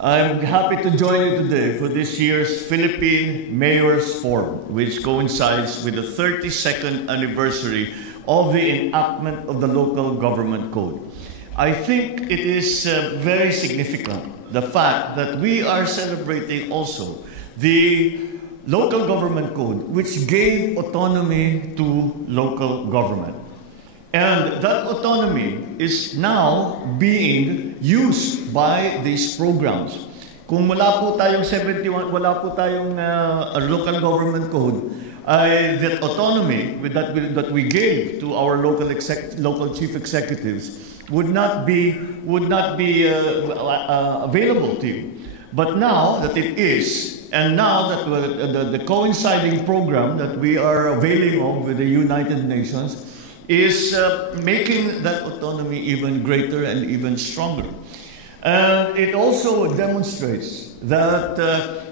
I'm happy to join you today for this year's Philippine Mayors Forum, which coincides with the 32nd anniversary of the enactment of the Local Government Code. I think it is very significant, the fact that we are celebrating also the Local Government Code, which gave autonomy to local government. And that autonomy is now being used by these programs. Kung wala po tayong 71, wala po tayong local government code, that autonomy that we gave to our local chief executives would not be available to you. But now that it is, and now that the coinciding program that we are availing of with the United Nations is making that autonomy even greater and even stronger. And it also demonstrates that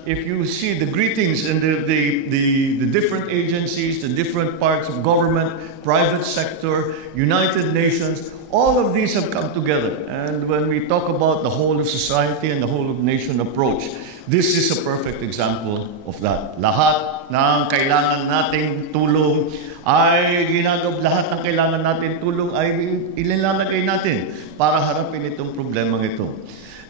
if you see the greetings and the different agencies, the different parts of government, private sector, United Nations, all of these have come together. And when we talk about the whole of society and the whole of nation approach, this is a perfect example of that. Lahat ng kailangan nating tulong ay lahat ng kailangan natin tulong ay ilalagay natin para harapin itong problemang ito.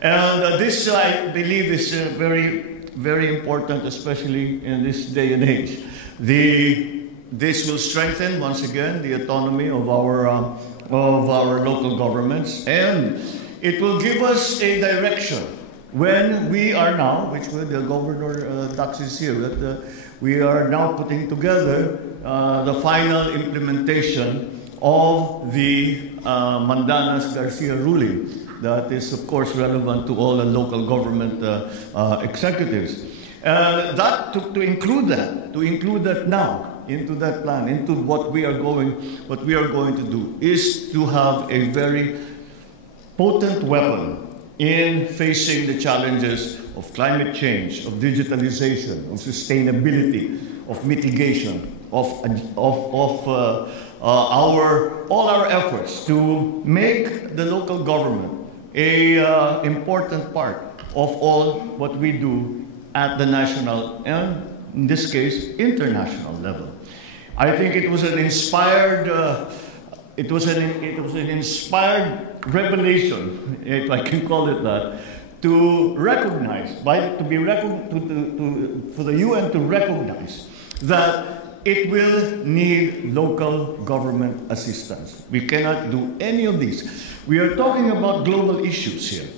And this, I believe, is very, very important, especially in this day and age. This will strengthen, once again, the autonomy of our local governments, and it will give us a direction when we are now, which the governor taxes here, that we are now putting together the final implementation of the Mandanas-Garcia ruling that is, of course, relevant to all the local government executives. That to include that now into that plan, into what we are going to do, is to have a very potent weapon in facing the challenges of climate change, of digitalization, of sustainability, of mitigation, of all our efforts to make the local government a important part of all what we do at the national and, in this case, international level. I think it was an inspired revelation, if I can call it that, to recognize, for the UN to recognize that it will need local government assistance. We cannot do any of these. We are talking about global issues here,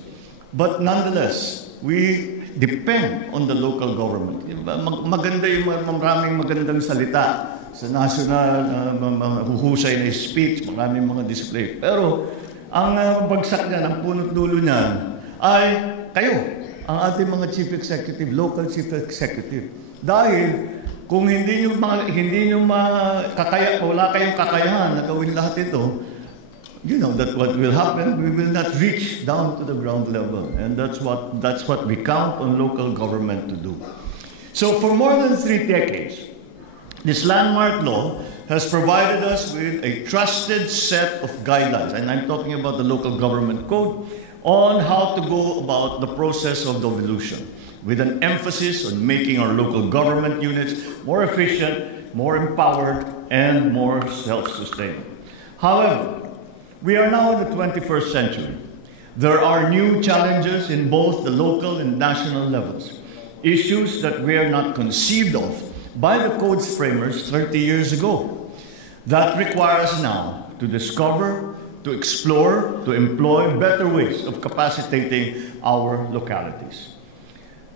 but nonetheless, we depend on the local government. Maganda yung maraming magandang salita sa national, huhusay na speech, maraming mga display. Pero ang bagsak niya, ang punot dulo niya, ay kayo, ang ating mga chief executive, local chief executive. Dahil kung hindi nyo wala kayong kakayahan na gawin lahat ito, you know that what will happen, we will not reach down to the ground level. And that's what we count on local government to do. So for more than 3 decades, this landmark law has provided us with a trusted set of guidelines, and I'm talking about the Local Government Code, on how to go about the process of devolution, with an emphasis on making our local government units more efficient, more empowered, and more self-sustaining. However, we are now in the 21st century. There are new challenges in both the local and national levels, issues that were not conceived of by the code's framers 30 years ago. That requires now to discover, to explore, to employ better ways of capacitating our localities.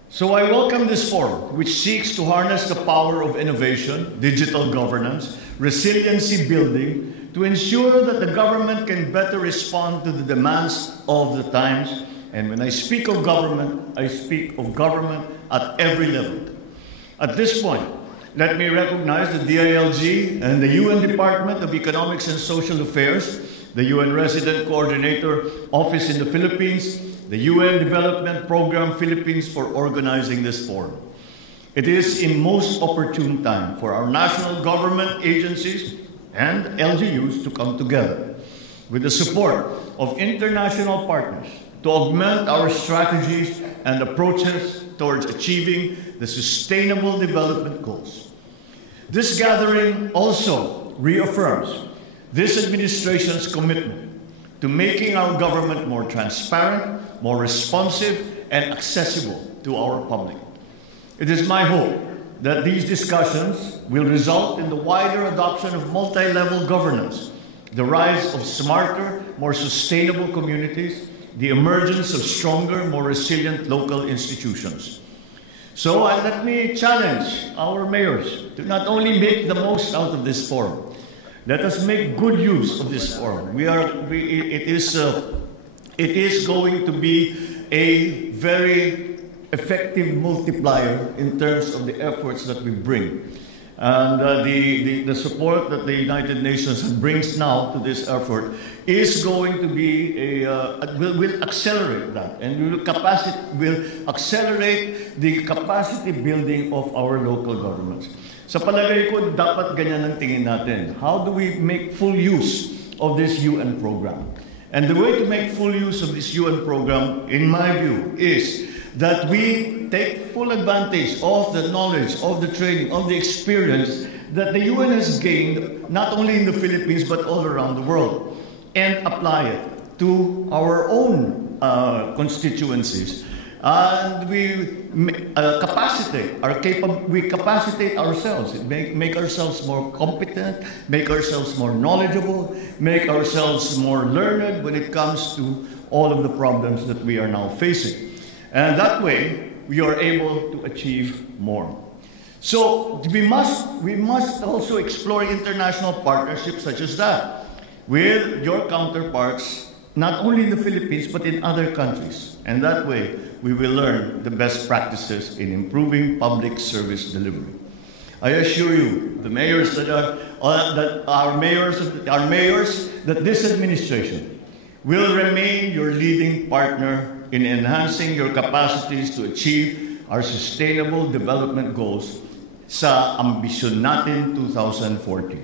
So I welcome this forum, which seeks to harness the power of innovation, digital governance, resiliency building, to ensure that the government can better respond to the demands of the times. And when I speak of government, I speak of government at every level. At this point, let me recognize the DILG and the UN Department of Economics and Social Affairs, the UN Resident Coordinator Office in the Philippines, the UN Development Program Philippines for organizing this forum. It is in most opportune time for our national government agencies and LGUs to come together with the support of international partners, to augment our strategies and approaches towards achieving the Sustainable Development Goals. This gathering also reaffirms this administration's commitment to making our government more transparent, more responsive, and accessible to our public. It is my hope that these discussions will result in the wider adoption of multi-level governance, the rise of smarter, more sustainable communities, the emergence of stronger, more resilient local institutions. So let me challenge our mayors to not only make the most out of this forum, let us make good use of this forum. It is going to be a very effective multiplier in terms of the efforts that we bring. And the support that the United Nations brings now to this effort is going to be will accelerate that, and will accelerate the capacity building of our local governments. Sa palagay ko, dapat ganyan ang tingin natin. How do we make full use of this UN program? And the way to make full use of this UN program, in my view, is that we take full advantage of the knowledge, of the training, of the experience that the UN has gained, not only in the Philippines, but all around the world, and apply it to our own constituencies. And we capacitate ourselves, make ourselves more competent, make ourselves more knowledgeable, make ourselves more learned when it comes to all of the problems that we are now facing. And that way, we are able to achieve more. So we must also explore international partnerships such as that with your counterparts, not only in the Philippines, but in other countries. And that way, we will learn the best practices in improving public service delivery. I assure you, the mayors that this administration will remain your leading partner in enhancing your capacities to achieve our Sustainable Development Goals sa Ambisyon Natin 2040.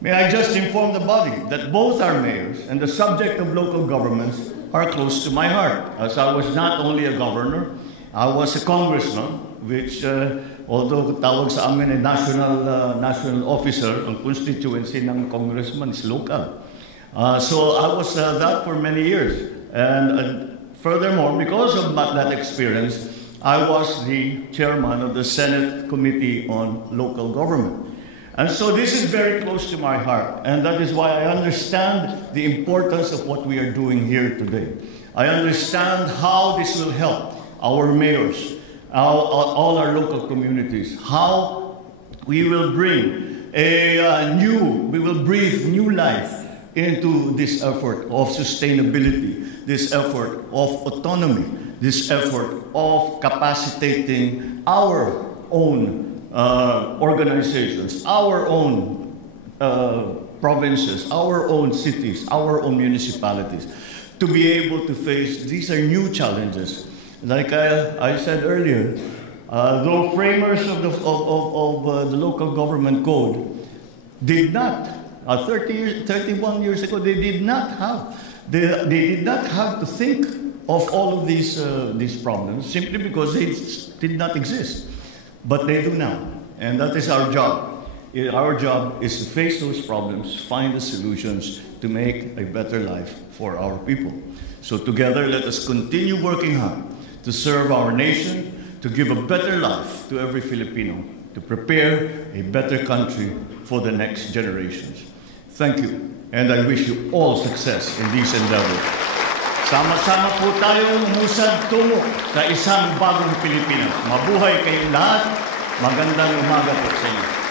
May I just inform the body that both our mayors and the subject of local governments are close to my heart, as I was not only a governor, I was a congressman, which although tawag sa amin ay national officer, ang constituency ng congressman is local. So I was that for many years. And furthermore, because of that experience, I was the chairman of the Senate Committee on Local Government. And so this is very close to my heart, and that is why I understand the importance of what we are doing here today. I understand how this will help our mayors, all our local communities, how we will bring we will breathe new life into this effort of sustainability, this effort of autonomy, this effort of capacitating our own organizations, our own provinces, our own cities, our own municipalities, to be able to face these are new challenges. Like I said earlier, though framers of the local government code did not, 31 years ago, they did not have to think of all of these problems simply because they did not exist. But they do now, and that is our job. Our job is to face those problems, find the solutions to make a better life for our people. So together, let us continue working hard to serve our nation, to give a better life to every Filipino, to prepare a better country for the next generations. Thank you, and I wish you all success in these endeavors. Sama-sama po tayong umusad tungo sa isang bagong Pilipinas. Mabuhay kayong lahat. Magandang umaga po sa inyo.